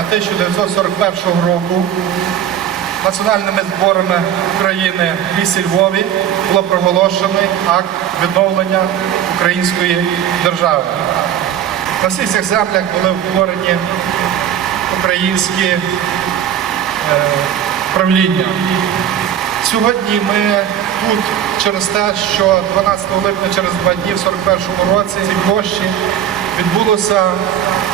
1941 року національними зборами України в місті Львові було проголошений акт відновлення української держави. На всіх цих землях були утворені українські е, правління. Сьогодні ми тут через те, що 12 липня, через два дні, в 41-му році, в цій площі відбулося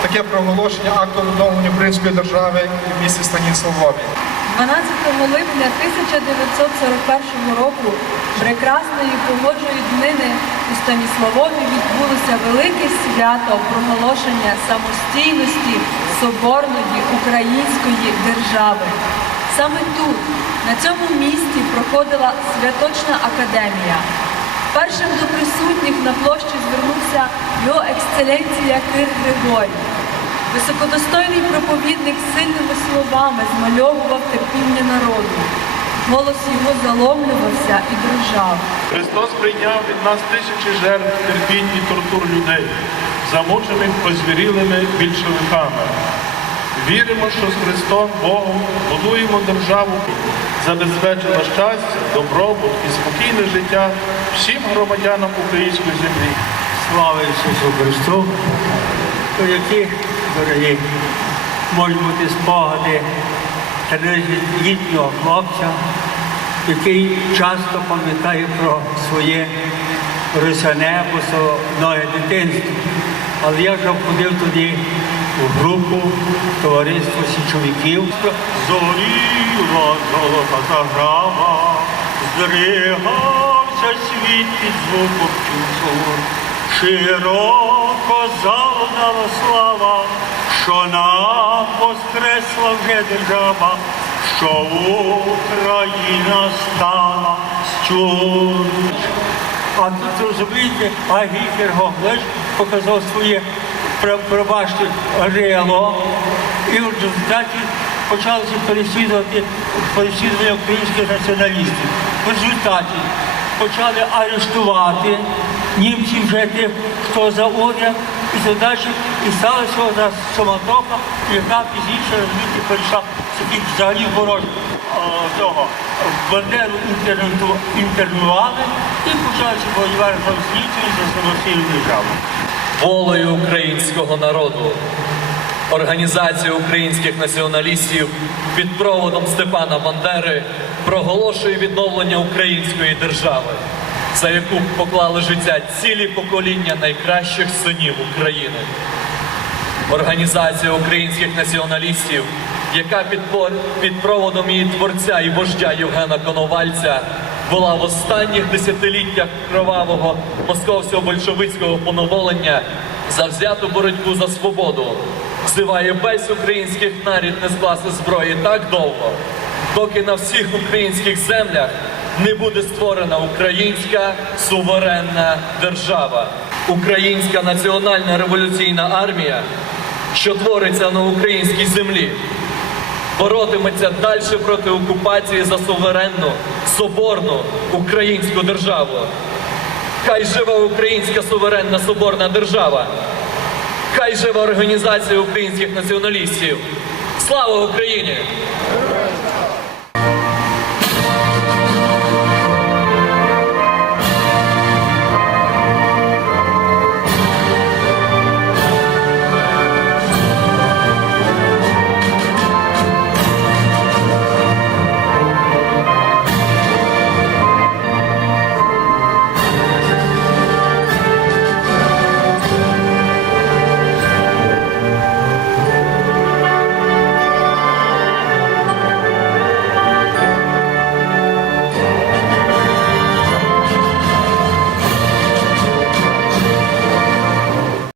таке проголошення акту відновлення української держави в місті Станіславові. 12 липня 1941 року прекрасної погоджої днини у Станіславові відбулося велике свято проголошення самостійності соборної української держави. Саме тут, на цьому місці, проходила святочна академія. Першим до присутніх на площі звернувся його ексцеленція Кир Григорій. Високодостойний проповідник сильними словами змальовував терпіння народу. Голос його заломлювався і дрожав. Христос прийняв від нас тисячі жертв терпінь і тортур людей, замучених озвірілими більшовиками. Віримо, що з Христом Богом будуємо державу, забезпечила щастя, добробут і спокійне життя всім громадянам української землі. Слава Ісусу Христу! То які, дорогі, можуть бути спогади 30-літнього хлопця, який часто пам'ятає про своє росяне босоноге дитинство. Але я вже входив тоді у групу товариство січовиків. Зоріла золота заграва, здригався світ під звуком чужого. Широко завдала слава, що нам воскресла вже держава, що Україна стала з чур. А тут розумієте, а Гітлер Гоглич показав своє пр- пробачте рело, і в результаті почалося переслідувати переслідування українських націоналістів. В результаті почали арештувати німців вже тих, хто за уряд і задачі, і сталася одна суматоха, яка пізніше розумієте, перейшла в такий взагалі ворожий того Бандеру інтернували і почалися воювати там з німцями за самостійну державу. Волею українського народу. Організація українських націоналістів під проводом Степана Бандери проголошує відновлення української держави, за яку поклали життя цілі покоління найкращих синів України. Організація українських націоналістів, яка під, проводом її творця і вождя Євгена Коновальця була в останніх десятиліттях кровавого московського большевицького поневолення за взяту боротьбу за свободу, взиває весь український нарід не скласти зброї так довго, доки на всіх українських землях не буде створена українська суверенна держава, Українська національна революційна армія, що твориться на українській землі, боротиметься далі проти окупації за суверенну, соборну українську державу. Хай жива українська суверенна соборна держава. Хай жива організація українських націоналістів. Слава Україні!